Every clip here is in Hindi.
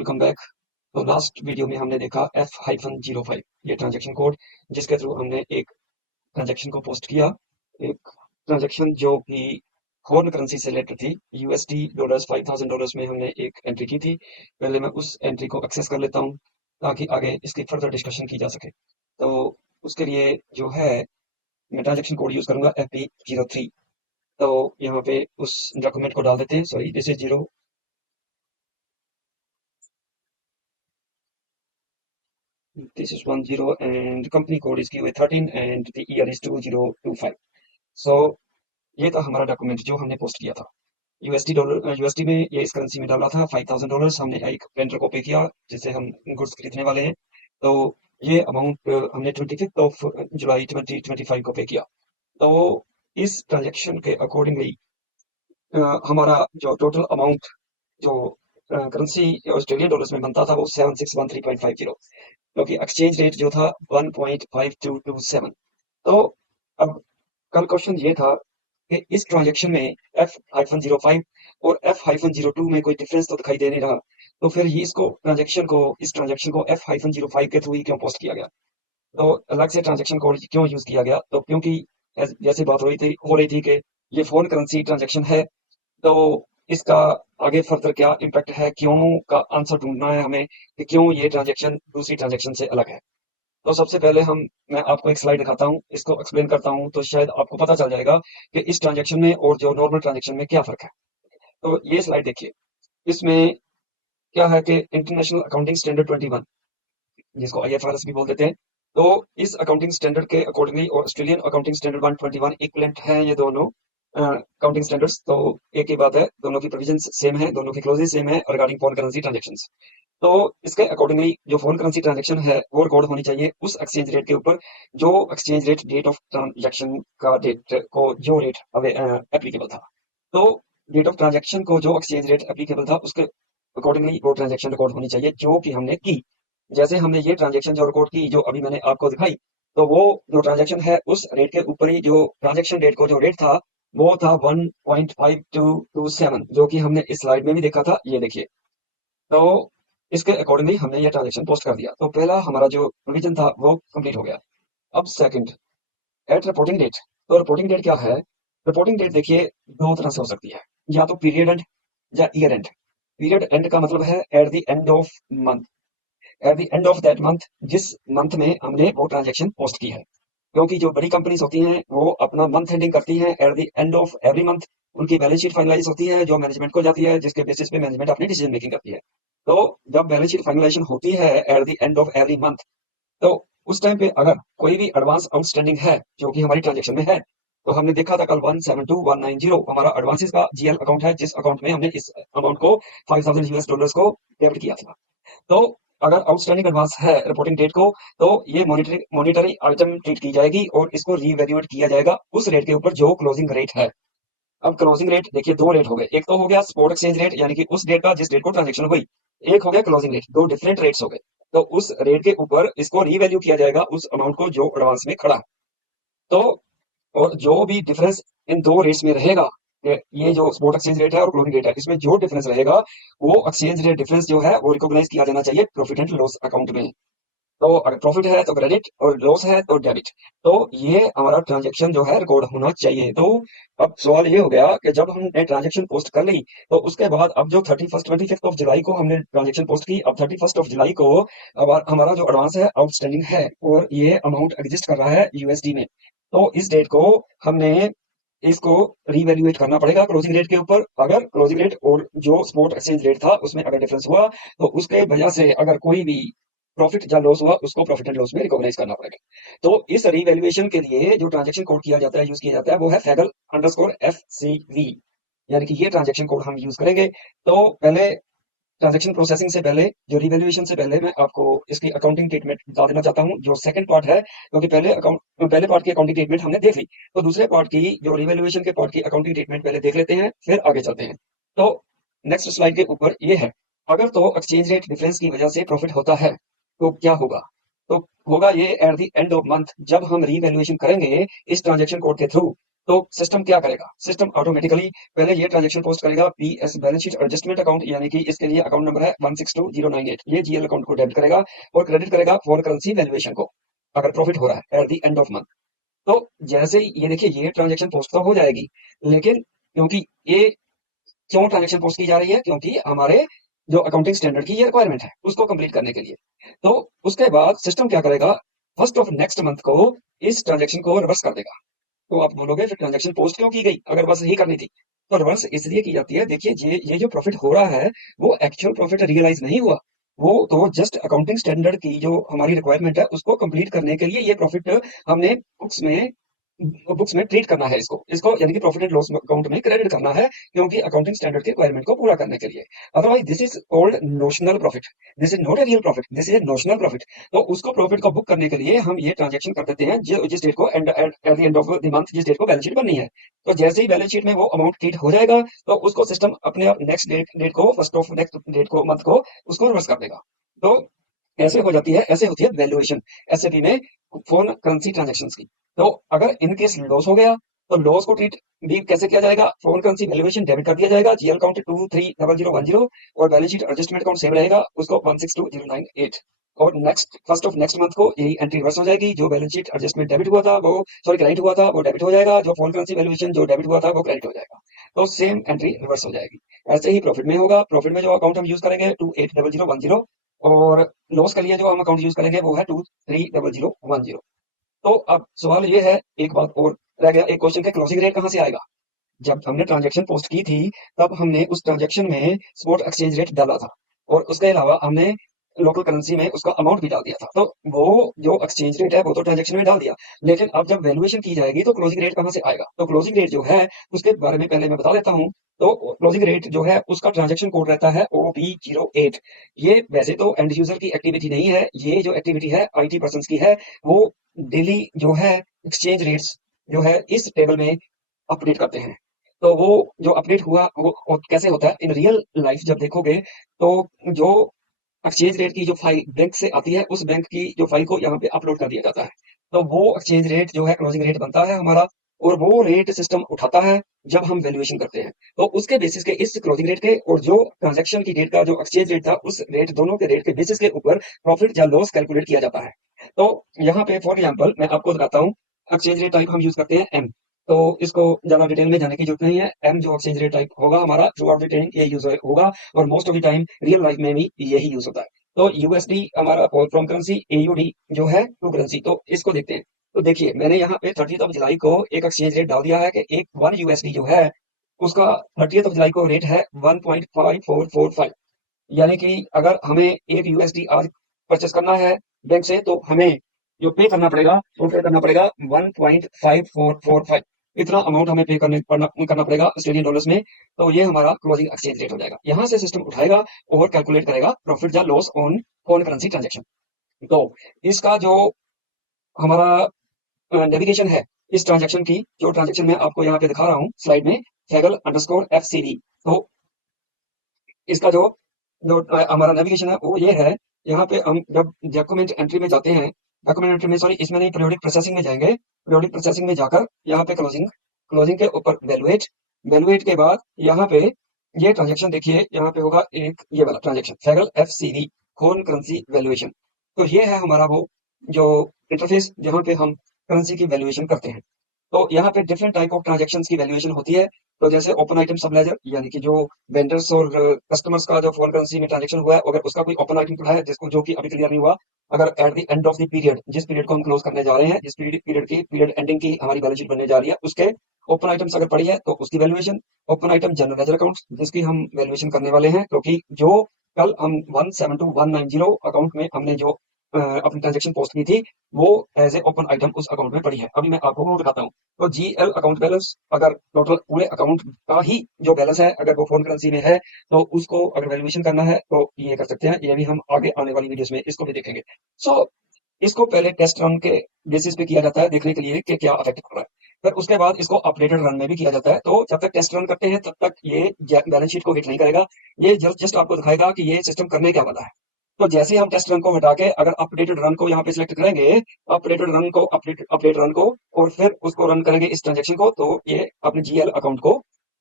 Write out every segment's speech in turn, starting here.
Welcome back. तो लास्ट वीडियो में हमने देखा F-05 ये ट्रांजैक्शन कोड, जिसके थ्रू हमने एक ट्रांजैक्शन को पोस्ट किया। एक ट्रांजैक्शन जो कि फॉरेन करेंसी से रिलेटेड थी, यूएसडी डॉलर्स $5000 में हमने एक एंट्री की थी। पहले मैं उस एंट्री को एक्सेस कर लेता हूँ ताकि आगे इसकी फर्दर डिस्कशन की जा सके। तो उसके लिए जो है मैं ट्रांजैक्शन कोड यूज करूंगा FP03। तो यहाँ पे उस डॉक्यूमेंट को डाल देते हैं। Sorry, this is 0, this is 10 and company code is QA13 and the year is 2025। So ये था हमारा डॉक्यूमेंट जो हमने पोस्ट किया था। यूएसडी में ये इस करेंसी में डाला था $5000। हमने एक वेंडर को पे किया जिससे हम गुड्स खरीदने वाले हैं। तो ये अमाउंट हमने 25 ऑफ जुलाई 2025 को पे किया। तो इस ट्रांजेक्शन के अकॉर्डिंगली हमारा जो टोटल अमाउंट जो करेंसी ऑस्ट्रेलियन डॉलर्स में बनता था वो 7613.50, क्योंकि एक्सचेंज रेट जो था 1.5227। तो अब कल क्वेश्चन ये था कि इस ट्रांजैक्शन में F-05 और F-02 में कोई डिफरेंस तो दिखाई दे नहीं रहा, तो फिर ये इस ट्रांजैक्शन को F-05 के थ्रू ही क्यों पोस्ट किया गया। तो अलग से ट्रांजैक्शन कोड क्यों यूज किया गया, तो क्योंकि जैसे बात हो रही थी कि ये फॉरेन करेंसी ट्रांजैक्शन है, तो इसका आगे फर्दर क्या इम्पैक्ट है, क्यों का आंसर ढूंढना है हमें कि क्यों ये ट्रांजैक्शन दूसरी ट्रांजैक्शन से अलग है। तो सबसे पहले मैं आपको एक स्लाइड दिखाता हूँ, इसको एक्सप्लेन करता हूँ, तो शायद आपको पता चल जाएगा कि इस ट्रांजैक्शन में और जो नॉर्मल ट्रांजैक्शन में क्या फर्क है। तो ये स्लाइड देखिए, इसमें क्या है कि इंटरनेशनल अकाउंटिंग स्टैंडर्ड 21, जिसको IFRS भी बोल देते हैं, तो इस अकाउंटिंग स्टैंडर्ड के अकॉर्डिंगली और ऑस्ट्रेलियन अकाउंटिंग स्टैंडर्ड 121 इक्वलेंट है ये दोनों अकाउंटिंग स्टैंडर्ड्स। तो एक ही बात है, दोनों की प्रोविजंस सेम है, दोनों की क्लोजेस सेम है रिगार्डिंग फॉरेन करेंसी ट्रांजैक्शंस। तो इसके अकॉर्डिंगली जो फॉरेन करेंसी ट्रांजैक्शन है वो रिकॉर्ड होनी चाहिए उस एक्सचेंज रेट के ऊपर जो exchange rate date of transaction का डेट को जो रेट एप्लीकेबल था। तो डेट ऑफ ट्रांजैक्शन को जो एक्सचेंज रेट एप्लीकेबल था उसके अकॉर्डिंगली वो ट्रांजैक्शन रिकॉर्ड होनी चाहिए जो कि हमने की। जैसे हमने ये ट्रांजैक्शन जो रिकॉर्ड की, जो अभी मैंने आपको दिखाई, तो वो जो ट्रांजैक्शन है उस रेट के ऊपर ही जो ट्रांजैक्शन डेट को जो रेट था वो था 1.5227, जो कि हमने इस स्लाइड में भी देखा था, ये देखिए। तो इसके अकॉर्डिंगली हमने ये ट्रांजैक्शन पोस्ट कर दिया। तो पहला हमारा जो प्रोविजन था वो कंप्लीट हो गया। अब सेकंड, एट रिपोर्टिंग डेट। तो रिपोर्टिंग डेट क्या है, रिपोर्टिंग डेट देखिए दो तरह से हो सकती है, या तो पीरियड एंड या ईयर एंड। पीरियड एंड का मतलब है at the end of month, at the end of that month, जिस मंथ में हमने वो ट्रांजैक्शन पोस्ट की है। क्योंकि जो बड़ी कंपनीज होती हैं वो अपना मंथ एंडिंग करती हैं at the end of every month. उनकी बैलेंस शीट फाइनलाइज होती है जो मैनेजमेंट को जाती है, जिसके बेसिस पे मैनेजमेंट अपनी डिसीजन मेकिंग करती है। तो जब बैलेंस शीट फाइनलाइजेशन होती है at the end of every month, तो उस टाइम पे अगर कोई भी एडवांस आउटस्टैंडिंग है जो कि हमारी ट्रांजैक्शन में है, तो हमने देखा था कल 172190 हमारा एडवांसेस का जीएल अकाउंट है, जिस अकाउंट में हमने इस अमाउंट को $5000 को डेबिट किया था। तो अगर आउटस्टैंडिंग एडवांस है रिपोर्टिंग डेट को, तो ये मॉनिटरी आइटम ट्रीट की जाएगी और इसको रीवैल्यूएट किया जाएगा उस रेट के ऊपर जो क्लोजिंग रेट है। अब क्लोजिंग रेट देखिए दो रेट हो गए, एक तो हो गया स्पॉट एक्सचेंज रेट यानी कि उस डेट का जिस डेट को ट्रांजेक्शन हुई, एक हो गया क्लोजिंग रेट, दो डिफरेंट रेट्स हो गए। तो उस रेट के ऊपर इसको रीवैल्यू किया जाएगा उस अमाउंट को जो एडवांस में खड़ा है। तो और जो भी डिफरेंस इन दो रेट्स में रहेगा, ये जो स्पॉट एक्सचेंज रेट है और क्लोजिंग रेट है, इसमें जो डिफरेंस रहेगा वो एक्सचेंज रेट डिफरेंस जो है वो रिकॉग्नाइज किया जाना चाहिए प्रॉफिट एंड लॉस अकाउंट में। तो अगर प्रॉफिट है तो क्रेडिट और लॉस है तो डेबिट। तो ये हमारा ट्रांजैक्शन जो है रिकॉर्ड होना चाहिए। तो अब सवाल ये हो गया कि जब हमने ट्रांजैक्शन पोस्ट कर ली, तो उसके बाद अब जो 25 ऑफ जुलाई को हमने ट्रांजैक्शन पोस्ट की, अब 31 ऑफ जुलाई को अब हमारा जो एडवांस है आउटस्टैंडिंग है और ये अमाउंट एग्जिस्ट कर रहा है यूएसडी में। तो इस डेट को हमने इसको रीवैल्यूएट करना पड़ेगा क्लोजिंग रेट के ऊपर। अगर क्लोजिंग रेट और जो स्पॉट एक्सचेंज रेट था उसमें अगर डिफरेंस हुआ, तो उसके वजह से अगर कोई भी प्रॉफिट या लॉस हुआ उसको प्रॉफिट एंड लॉस में रिकॉग्नाइज करना पड़ेगा। तो इस रीवैल्यूएशन के लिए जो ट्रांजैक्शन कोड किया जाता है, यूज किया जाता है, वो है FAGL_FCV, यानी कि ये ट्रांजैक्शन कोड हम यूज करेंगे। तो पहले ट्रांजैक्शन प्रोसेसिंग से पहले, जो रिवैल्यूएशन से पहले, मैं आपको इसकी अकाउंटिंग ट्रीटमेंट बता देना चाहता हूँ जो सेकंड पार्ट है, क्योंकि पहले पार्ट की अकाउंटिंग ट्रीटमेंट हमने देख ली, तो दूसरे पार्ट की जो रिवैल्यूएशन के पार्ट की अकाउंटिंग ट्रीटमेंट पहले देख लेते हैं, फिर आगे चलते हैं। तो नेक्स्ट स्लाइड के ऊपर ये है, अगर तो एक्सचेंज रेट डिफरेंस की वजह से प्रॉफिट होता है तो क्या होगा। तो होगा ये at the end of month, जब हम रीवैल्यूएशन करेंगे इस ट्रांजैक्शन कोड के थ्रू, तो सिस्टम क्या करेगा, सिस्टम ऑटोमेटिकली पहले ये ट्रांजेक्शन पोस्ट करेगा PS balance sheet adjustment account, यानी कि इसके लिए अकाउंट नंबर है 162098, ये जीएल अकाउंट को डेबिट करेगा और क्रेडिट करेगा फॉरेन करेंसी वैल्यूएशन को, अगर प्रॉफिट हो रहा है at the end of month. तो जैसे ही ये देखिए ये ट्रांजेक्शन पोस्ट तो हो जाएगी, लेकिन क्योंकि ये क्यों ट्रांजेक्शन पोस्ट की जा रही है, क्योंकि हमारे जो अकाउंटिंग स्टैंडर्ड की ये रिक्वायरमेंट है उसको कंप्लीट करने के लिए। तो उसके बाद सिस्टम क्या करेगा, फर्स्ट ऑफ नेक्स्ट मंथ को इस ट्रांजेक्शन को रिवर्स कर देगा। तो आप बोलोगे फिर ट्रांजेक्शन पोस्ट क्यों की गई अगर बस यही करनी थी। तो रिवर्स इसलिए की जाती है, देखिए ये जो प्रॉफिट हो रहा है वो एक्चुअल प्रॉफिट रियलाइज नहीं हुआ, वो तो जस्ट अकाउंटिंग स्टैंडर्ड की जो हमारी रिक्वायरमेंट है उसको कंप्लीट करने के लिए ये प्रॉफिट हमने बुक्स में ट्रीट करना है, इसको इसको यानी कि प्रॉफिट एंड लॉस अकाउंट में क्रेडिट करना है, क्योंकि अकाउंटिंग स्टैंडर्ड की रिक्वायरमेंट को पूरा करने के लिए। Otherwise this is called notional profit, this is not a real profit, this is a notional profit. तो उसको प्रॉफिट को बुक करने के लिए हम ये ट्रांजेक्शन कर देते हैं जो जिस डेट को at the end of the month जिस डेट को बैलेंस शीट बननी है। तो जैसे ही बैलेंस शीट में वो अमाउंट ट्रीट हो जाएगा तो उसको सिस्टम अपने आप नेक्स्ट डेट को फर्स्ट ऑफ नेक्स्ट डेट को मंथ को उसको रिवर्स कर देगा। तो ऐसे हो जाती है, ऐसे होती है वैल्यूएशन एसएपी में फॉरेन करेंसी ट्रांजैक्शंस की। तो अगर इन केस लॉस हो गया तो लॉस को ट्रीट भी कैसे किया जाएगा, फॉरेन करेंसी वैल्यूएशन डेबिट कर दिया जाएगा, जीएल अकाउंट 230010 और balance sheet adjustment account same रहेगा, उसको 162098। और next first of next month को यही एंट्री रिवर्स हो जाएगी, जो बैलेंस शीट एडजस्टमेंट डेबिट हुआ था वो सॉरी क्रेडिट हुआ था वो डेबिट हो जाएगा, जो फॉरेन करेंसी वैल्यूएशन जो डेबिट हुआ था वो क्रेडिट हो जाएगा। तो सेम एंट्री रिवर्स हो जाएगी। ऐसे ही प्रॉफिट में होगा, प्रॉफिट में जो अकाउंट हम यूज करेंगे 280010, और लॉस के लिए जो हम अकाउंट यूज करेंगे वो है 230010। तो अब सवाल ये है, एक बात और रह गया, एक क्वेश्चन के क्लोजिंग रेट कहाँ से आएगा। जब हमने ट्रांजैक्शन पोस्ट की थी तब हमने उस ट्रांजैक्शन में स्पॉट एक्सचेंज रेट डाला था, और उसके अलावा हमने लोकल करेंसी में उसका अमाउंट भी डाल दिया था। तो वो जो एक्सचेंज रेट है वो तो ट्रांजैक्शन में डाल दिया, लेकिन अब जब वैल्यूएशन की जाएगी तो क्लोजिंग रेट कहाँ से आएगा। तो क्लोजिंग रेट जो है उसके बारे में पहले मैं बता देता हूँ। तो क्लोजिंग रेट जो है उसका ट्रांजैक्शन कोड रहता है OB08। ये वैसे तो एंड यूजर की एक्टिविटी नहीं है, ये जो एक्टिविटी है आईटी पर्सन की है। वो डेली जो है एक्सचेंज रेट्स जो है इस टेबल में अपडेट करते हैं। तो वो जो अपडेट हुआ वो कैसे होता है इन रियल लाइफ जब देखोगे, तो जो एक्सचेंज रेट की जो फाइल बैंक से आती है उस बैंक की जो फाइल को यहाँ पे अपलोड कर दिया जाता है। तो वो एक्सचेंज रेट जो है क्लोजिंग रेट बनता है हमारा, और वो रेट सिस्टम उठाता है जब हम वैल्यूएशन करते हैं। तो उसके बेसिस के इस क्लोजिंग रेट के और जो ट्रांजैक्शन की डेट का जो एक्सचेंज रेट था उस रेट दोनों के रेट के बेसिस के ऊपर प्रॉफिट या लॉस कैलकुलेट किया जाता है। तो यहाँ पे फॉर एग्जाम्पल मैं आपको बताता हूँ, एक्सचेंज रेट टाइप हम यूज करते हैं एम। तो इसको ज्यादा डिटेल में जाने की जरूरत नहीं है, एम जो एक्सचेंज रेट टाइप होगा हमारा थ्रू आउट द टाइम ये यूज होगा, और most of the time real life में भी यही यूज होता है। तो यूएसडी हमारा फ्रॉम करेंसी, एयूडी जो है टू करेंसी। तो इसको देखते हैं। तो देखिए मैंने यहाँ पे 30 ऑफ जुलाई को एक एक्सचेंज रेट डाल दिया है कि एक 1 USD जो है उसका 30 ऑफ जुलाई को रेट है 1.5445। यानी कि अगर हमें 1 USD आज परचेस करना है बैंक से तो हमें जो पे करना पड़ेगा वो पे करना पड़ेगा 1.5445। इतना अमाउंट हमें पे करना पड़ेगा ऑस्ट्रेलियन डॉलर्स में। तो ये हमारा क्लोजिंग एक्सचेंज रेट हो जाएगा। यहाँ से सिस्टम उठाएगा और कैलकुलेट करेगा प्रॉफिट या loss on foreign currency transaction. तो इसका जो हमारा नेविगेशन है इस ट्रांजेक्शन की, जो ट्रांजेक्शन मैं आपको यहाँ पे दिखा रहा हूँ स्लाइड में, Haggle_FCD। तो इसका जो जो हमारा नेविगेशन है वो ये है। यहाँ पे हम जब डॉक्यूमेंट एंट्री में जाते हैं, डॉक्यूमेंट एंट्री में सॉरी इसमें नहीं, पीरियोडिक प्रोसेसिंग में जाएंगे। पीरियोडिक प्रोसेसिंग में जाकर यहाँ पे क्लोजिंग, क्लोजिंग के ऊपर वैल्यूएट, वैल्यूएट के बाद यहाँ पे ये ट्रांजेक्शन देखिए, यहाँ पे होगा एक ये वाला transaction Haggle_FCD foreign currency valuation. तो ये है हमारा वो जो इंटरफेस जहाँ पे हम करेंसी की वैल्यूएशन करते हैं। तो यहाँ पे डिफरेंट टाइप ऑफ ट्रांजेक्शन्स की वैल्यूएशन होती है। तो जैसे ओपन आइटम सब लेजर, यानी कि जो वेंडर्स और कस्टमर्स का जो फॉरेन करेंसी में ट्रांजेक्शन हुआ है, अगर उसका कोई ओपन आइटम पड़ा है जिसको जो कि अभी क्लियर नहीं हुआ, अगर at the end of the period जिस पीरियड को हम क्लोज करने जा रहे हैं, जिस पीरियड एंडिंग की हमारी बैलेंस शीट बनने जा रही है, उसके ओपन आइटम्स अगर पड़ी है तो उसकी valuation. Open item general ledger account जिसकी हम वैल्यूएशन करने वाले हैं, क्योंकि जो कल हम 172,190 अकाउंट में हमने जो अपनी ट्रांजेक्शन पोस्ट की थी वो एज ए ओपन आइटम उस अकाउंट में पड़ी है। अभी मैं आपको वो दिखाता हूँ। तो जीएल अकाउंट बैलेंस, अगर टोटल पूरे अकाउंट का ही जो बैलेंस है अगर वो फॉरेन करेंसी में है तो उसको अगर वैल्यूएशन करना है तो ये कर सकते हैं। ये भी हम आगे आने वाली वीडियोस में इसको भी देखेंगे। सो इसको पहले टेस्ट रन के बेसिस पे किया जाता है देखने के लिए कि क्या अफेक्ट कर रहा है, फिर उसके बाद इसको अपडेटेड रन में भी किया जाता है। तो जब तक टेस्ट रन करते हैं तब तक ये बैलेंस शीट को हिट नहीं करेगा, ये जस्ट आपको दिखाएगा कि ये सिस्टम करने क्या वाला है। तो जैसे ही हम टेस्ट रन को हटा के अगर अपडेटेड रन को यहाँ पे सिलेक्ट करेंगे, अपडेटेड रन को अपडेट रन को और फिर उसको रन करेंगे इस ट्रांजेक्शन को, तो ये अपने जीएल अकाउंट को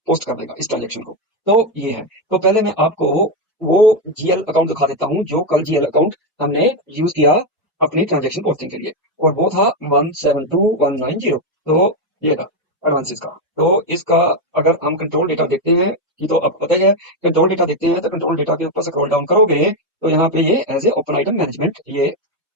पोस्ट कर देगा इस ट्रांजेक्शन को। तो ये है। तो पहले मैं आपको वो जीएल अकाउंट दिखा देता हूँ जो कल जीएल अकाउंट हमने यूज किया अपनी ट्रांजेक्शन पोस्टिंग के लिए, और वो था 172190। तो ये था एडवांसेस का। तो इसका अगर हम कंट्रोल डेटा देखते हैं, कि तो आपको पता ही है, कंट्रोल डेटा देखते हैं तो कंट्रोल डेटा के ऊपर स्क्रॉल डाउन करोगे तो यहाँ पे ये as a open item management ये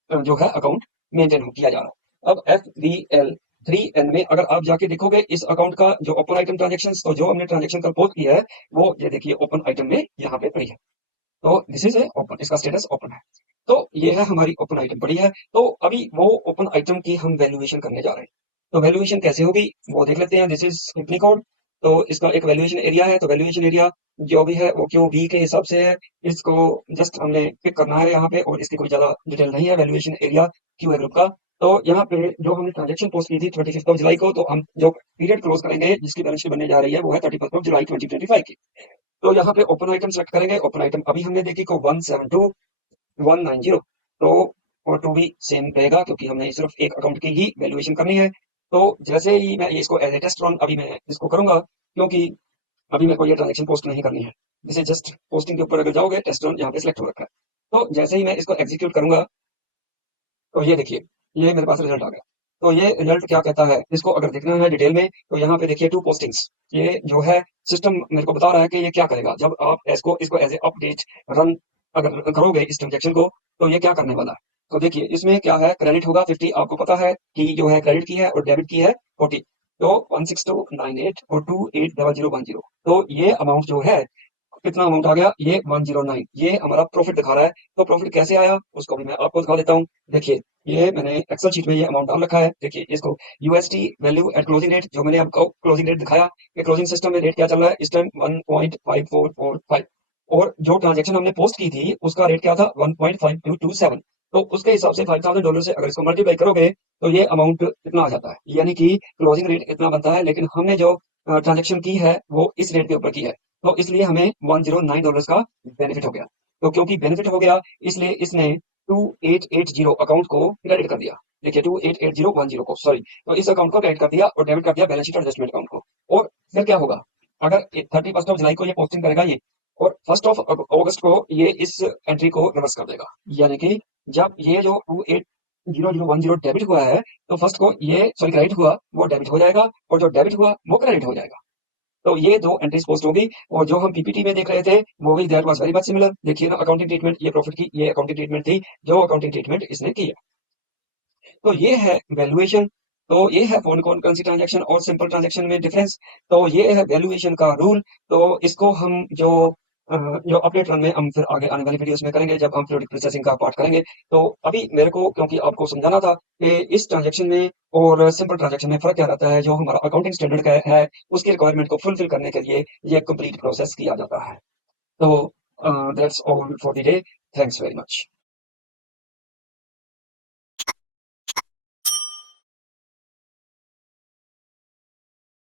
जो है अकाउंट मेंटेन किया जा रहा है। अब FVL3N में अगर आप जाके देखोगे इस अकाउंट का जो ओपन आइटम ट्रांजेक्शन, तो जो हमने ट्रांजेक्शन कल पोस्ट किया है वो ये देखिए ओपन आइटम में यहाँ पे पड़ी है। तो दिस इज ए ओपन, इसका स्टेटस ओपन है। तो ये है हमारी ओपन आइटम पड़ी है। तो अभी वो ओपन आइटम की हम वैल्यूएशन करने जा रहे हैं। तो वैल्यूएशन कैसे होगी वो देख लेते हैं। This is company code. तो इसका एक वैल्यूएशन एरिया है। तो वैल्यूएशन एरिया जो भी है वो क्यू बी के हिसाब से है। इसको जस्ट हमने पिक करना है यहाँ पे, और इसकी कोई ज्यादा डिटेल नहीं है। वैल्यूएशन एरिया क्यू है ग्रुप का। तो यहाँ पे जो हमने ट्रांजेक्शन पोस्ट की थी 25 जुलाई को, तो हम जो पीरियड क्लोज करेंगे जिसकी बैलेंस शीट बनने जा रही है वो है 31 जुलाई 2025 की। तो यहाँ पे ओपन आइटम सेलेक्ट करेंगे। ओपन आइटम अभी हमने देखी को 172190। तो और टू भी सेम रहेगा क्योंकि हमने सिर्फ एक अकाउंट की ही वैल्यूएशन करनी है। तो जैसे ही मैं इसको एज ए टेस्ट रन अभी मैं इसको करूंगा, क्योंकि अभी मेरे को ये ट्रांजेक्शन पोस्ट नहीं करनी है। जैसे जस्ट पोस्टिंग के ऊपर अगर जाओगे टेस्ट रन यहाँ पे सिलेक्ट हो रखा है। तो जैसे ही मैं इसको एग्जीक्यूट करूंगा तो ये देखिए ये मेरे पास रिजल्ट आ गया। तो ये रिजल्ट क्या कहता है, इसको अगर देखना है डिटेल में तो यहाँ पे देखिए 2 पोस्टिंग्स। ये जो है सिस्टम मेरे को बता रहा है कि ये क्या करेगा जब आप इसको एज ए अपडेट रन अगर करोगे इस ट्रांजेक्शन को, तो ये क्या करने वाला है। तो देखिए इसमें क्या है, क्रेडिट होगा 50, आपको पता है कि जो है क्रेडिट की है, और डेबिट की है 40। तो 16298 और 280010। तो ये अमाउंट जो है कितना अमाउंट आ गया, ये 109। ये हमारा प्रॉफिट दिखा रहा है। तो प्रॉफिट कैसे आया उसको भी मैं आपको दिखा देता हूँ। देखिए ये मैंने एक्सेल शीट में ये अमाउंट डाल रखा है। देखिए इसको UST value at closing rate, जो मैंने आपको क्लोजिंग रेट दिखाया कि क्लोजिंग सिस्टम में रेट क्या चल रहा है इस टाइम 1.5445। और जो ट्रांजेक्शन हमने पोस्ट की थी उसका रेट क्या था 1.5227। तो उसके हिसाब से $5000 से अगर इसको मल्टीप्लाई करोगे तो ये अमाउंट इतना आ जाता है, यानी कि क्लोजिंग रेट इतना बनता है। लेकिन हमने जो ट्रांजेक्शन की है वो इस रेट के ऊपर की है, तो इसलिए हमें $109 का बेनिफिट हो गया। तो क्योंकि बेनिफिट हो गया इसलिए इसने 2880 अकाउंट को क्रेडिट कर दिया। देखिए 288010 को, सॉरी, तो इस अकाउंट को क्रेडिट कर दिया और डेबिट कर दिया बैलेंस शीट एडजस्टमेंट अकाउंट को। और फिर क्या होगा, अगर 31 जुलाई को ये पोस्टिंग करेगा ये, और 1 अगस्त को ये इस एंट्री को रिवर्स कर देगा। यानी कि जब ये जो 280010 डेबिट हुआ है, तो फर्स्ट को ये सॉरी क्रेडिट हुआ वो डेबिट हो जाएगा, और जो डेबिट हुआ वो क्रेडिट हो जाएगा। तो ये दो एंट्रीज पोस्ट होगी। और जो हम पीपीटी में देख रहे थे वो भी that was very much similar. देखिए ना अकाउंटिंग ट्रीटमेंट, ये प्रॉफिट की ये अकाउंटिंग ट्रीटमेंट थी जो अकाउंटिंग ट्रीटमेंट इसने की है। तो ये है वैल्यूएशन। तो ये है फॉरेन करेंसी ट्रांजैक्शन और सिंपल ट्रांजैक्शन में डिफरेंस। तो ये है वैल्यूएशन का रूल। तो इसको हम जो अपडेट रन में हम फिर आगे आने वाली वीडियोस में करेंगे जब हम पीरियोडिक प्रोसेसिंग का पार्ट करेंगे। तो अभी मेरे को क्योंकि आपको समझाना था कि इस ट्रांजैक्शन में और सिंपल ट्रांजैक्शन में फर्क क्या रहता है, जो हमारा अकाउंटिंग स्टैंडर्ड का है उसकी रिक्वायरमेंट को फुलफिल करने के लिए ये कंप्लीट प्रोसेस किया जाता है। तो that's all for the day. Thanks very much.